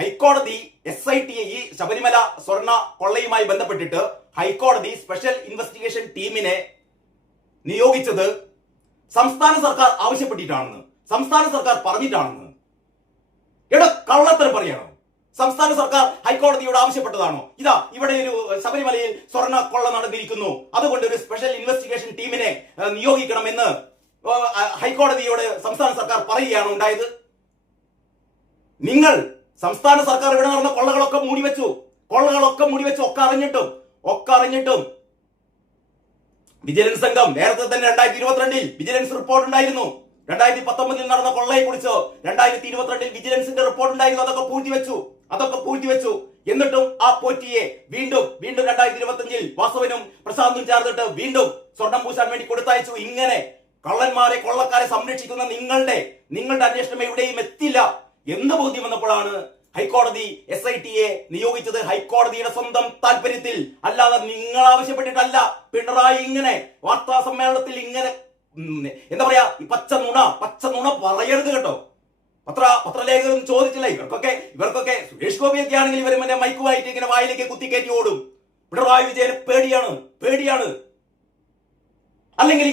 ഹൈക്കോടതി SIT ഈ ശബരിമല സ്വർണ്ണ കൊള്ളയുമായി ബന്ധപ്പെട്ടിട്ട് ഹൈക്കോടതി സ്പെഷ്യൽ ഇൻവെസ്റ്റിഗേഷൻ ടീമിനെ നിയോഗിച്ചത് സംസ്ഥാന സർക്കാർ ആവശ്യപ്പെട്ടിട്ടാണെന്ന്, സംസ്ഥാന സർക്കാർ പറഞ്ഞിട്ടാണെന്ന്. കള്ളത്തരം പറയണോ? സംസ്ഥാന സർക്കാർ ഹൈക്കോടതിയോട് ആവശ്യപ്പെട്ടതാണോ? ഇതാ ഇവിടെ ഒരു ശബരിമലയിൽ സ്വർണ്ണ കൊള്ള നടന്നിരിക്കുന്നു, അതുകൊണ്ട് ഒരു സ്പെഷ്യൽ ഇൻവെസ്റ്റിഗേഷൻ ടീമിനെ നിയോഗിക്കണമെന്ന് ഹൈക്കോടതിയോട് സംസ്ഥാന സർക്കാർ പറയുകയാണോ ഉണ്ടായത്? നിങ്ങൾ സംസ്ഥാന സർക്കാർ ഇവിടെ നടന്ന കൊള്ളകളൊക്കെ മൂടിവെച്ചു, ഒക്കെ അറിഞ്ഞിട്ടും വിജിലൻസ് സംഘം നേരത്തെ തന്നെ 2022 വിജിലൻസ് റിപ്പോർട്ട് ഉണ്ടായിരുന്നു. 2019 നടന്ന കൊള്ളയെ കുറിച്ച് 2022 വിജിലൻസിന്റെ റിപ്പോർട്ട് ഉണ്ടായിരുന്നു. അതൊക്കെ പൂഴ്ത്തിവെച്ചു. എന്നിട്ടും ആ പോറ്റിയെ വീണ്ടും 2025 വാസവനും പ്രശാന്തും ചേർന്നിട്ട് വീണ്ടും സ്വർണം പൂശാൻ വേണ്ടി കൊടുത്തയച്ചു. ഇങ്ങനെ കള്ളന്മാരെ കൊള്ളക്കാരെ സംരക്ഷിക്കുന്ന നിങ്ങളുടെ അന്വേഷണം എവിടെയും എത്തില്ല എന്ന് ബോധ്യം വന്നപ്പോഴാണ് ഹൈക്കോടതി SITയെ നിയോഗിച്ചത്. ഹൈക്കോടതിയുടെ സ്വന്തം താല്പര്യത്തിൽ, അല്ലാതെ നിങ്ങൾ ആവശ്യപ്പെട്ടിട്ടല്ല. പിണറായി ഇങ്ങനെ വാർത്താ സമ്മേളനത്തിൽ ഇങ്ങനെ എന്താ പറയാ, ഈ പച്ച നുണ പറയരുത് കേട്ടോ. പത്രലേഖകരും ചോദിച്ചില്ല. ഇവർക്കൊക്കെ സുരേഷ് ഗോപിയൊക്കെ ആണെങ്കിൽ ഇവർ മറ്റേ മൈക്കുമായിട്ട് ഇങ്ങനെ വായിലേക്ക് കുത്തിക്കയറ്റി ഓടും. പിണറായി വിജയന് പേടിയാണ്. അല്ലെങ്കിൽ